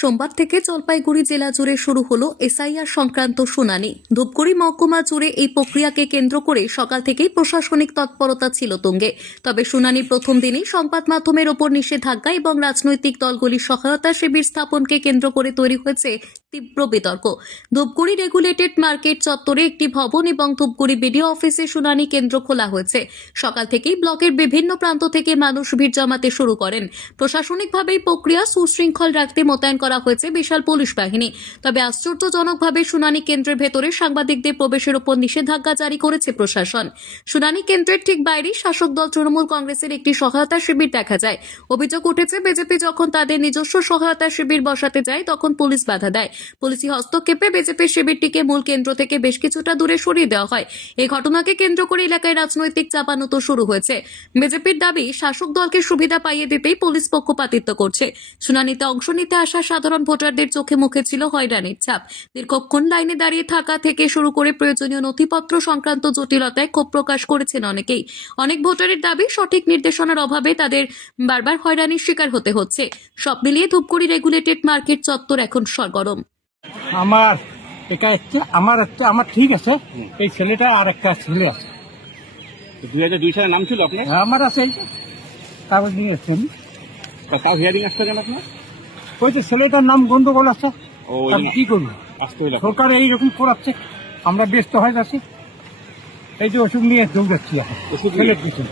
সোমবার থেকে জলপাইগুড়ি জেলা জুড়ে শুরু হলো এসআইআর সংক্রান্ত শুনানি। ধূপগুড়ি মহকুমা জুড়ে এই প্রক্রিয়াকে কেন্দ্র করে সকাল থেকেই প্রশাসনিক তৎপরতা ছিল তুঙ্গে। তবে শুনানি প্রথম দিনেই সংবাদ মাধ্যমের ওপর নিষেধাজ্ঞা এবং রাজনৈতিক দলগুলির সহায়তা শিবির স্থাপনকে কেন্দ্র করে তৈরি হয়েছে তীব্র বিতর্ক। ধূপগুড়ি রেগুলেটেড মার্কেট চত্বরে একটি ভবন এবং ধূপগুড়ি বিডিও অফিসে শুনানি কেন্দ্র খোলা হয়েছে। সকাল থেকেই ব্লকের বিভিন্ন প্রান্ত থেকে মানুষ ভিড় জমাতে শুরু করেন। প্রশাসনিকভাবে প্রক্রিয়া সুশৃঙ্খল রাখতে মোতায়েন করা হয়েছে বিশাল পুলিশ বাহিনী। তবে আশ্চর্যজনকভাবে শুনানি কেন্দ্রের ভেতরে সাংবাদিকদের প্রবেশের উপর নিষেধাজ্ঞা জারি করেছে প্রশাসন। শুনানি কেন্দ্রের ঠিক বাইরেই শাসক দল তৃণমূল কংগ্রেসের একটি সহায়তা শিবির দেখা যায়। অভিযোগ উঠেছে, বিজেপি যখন তাদের নিজস্ব সহায়তা শিবির বসাতে যায়, তখন পুলিশ বাধা দেয়। পুলিশি হস্তক্ষেপে বিজেপির শিবিরটিকে মূল কেন্দ্র থেকে বেশ কিছুটা দূরে সরিয়ে দেওয়া হয়। এই ঘটনাকে কেন্দ্র করে এলাকায় রাজনৈতিক চাপানুতো শুরু হয়েছে। বিজেপির দাবি, শাসক দলকে সুবিধা পাইয়ে দিতেই পুলিশ পক্ষপাতিত্ব করছে। শুনানিতে অংশ নিতে আসা সাধারণ ভোটারদের চোখে মুখে ছিল হয়রানির ছাপ। দীর্ঘক্ষণ লাইনে দাঁড়িয়ে থাকা থেকে শুরু করে প্রয়োজনীয় নথিপত্র সংক্রান্ত জটিলতায় ক্ষোভ প্রকাশ করেছেন অনেকেই। অনেক ভোটারের দাবি সঠিক নির্দেশনার অভাবে তাদের বারবার হয়রানির শিকার হতে হচ্ছে। সব মিলিয়ে ধূপগুড়ি রেগুলেটেড মার্কেট চত্বর এখন সরগরম। আমার এটা হচ্ছে আমার হচ্ছে আমার ঠিক আছে। এই ছেলেটা আর একটা ছেলে আছে। দুই হাজার দুই সালে নাম ছিল আপনার? আমার আছে কাগজ নিয়ে এসছেন। তাও হিয়ারিং আসতে কেন আপনার? ওই যে ছেলেটার নাম গন্ডগোল আছে কি করব? সরকার এইরকম করাচ্ছে আমরা ব্যস্ত হয়ে যাচ্ছি। এই যে ওষুধ নিয়ে দৌড়াচ্ছি এখন ছেলের পিছনে।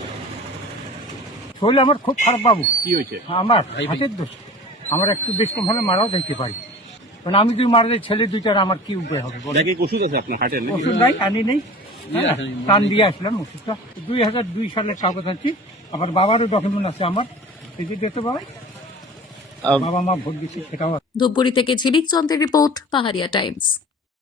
শরীর আমার খুব খারাপ বাবু। কি হয়েছে? আমার হাতের দোষ। আমার একটু বেশ কম হলে মারাও দেখতে পারি। কারণ আমি যদি মারা যাই ছেলে দুইটার আমার কি উপায় হবে ওষুধ আছে আপনার হাটের ওষুধ নাই আনি নেই। হ্যাঁ, টান দিয়ে আসলাম ওষুধটা। দুই হাজার দুই সালের কাগজ আছে আমার বাবারও ডকুমেন্ট আছে আমার। এই যে দেখতে পাই বাবা মা ভোট দিচ্ছে সেটাও ধূপগুড়ি থেকে ঝিলিক চন্দ্রের রিপোর্ট পাহাড়িয়া টাইমস।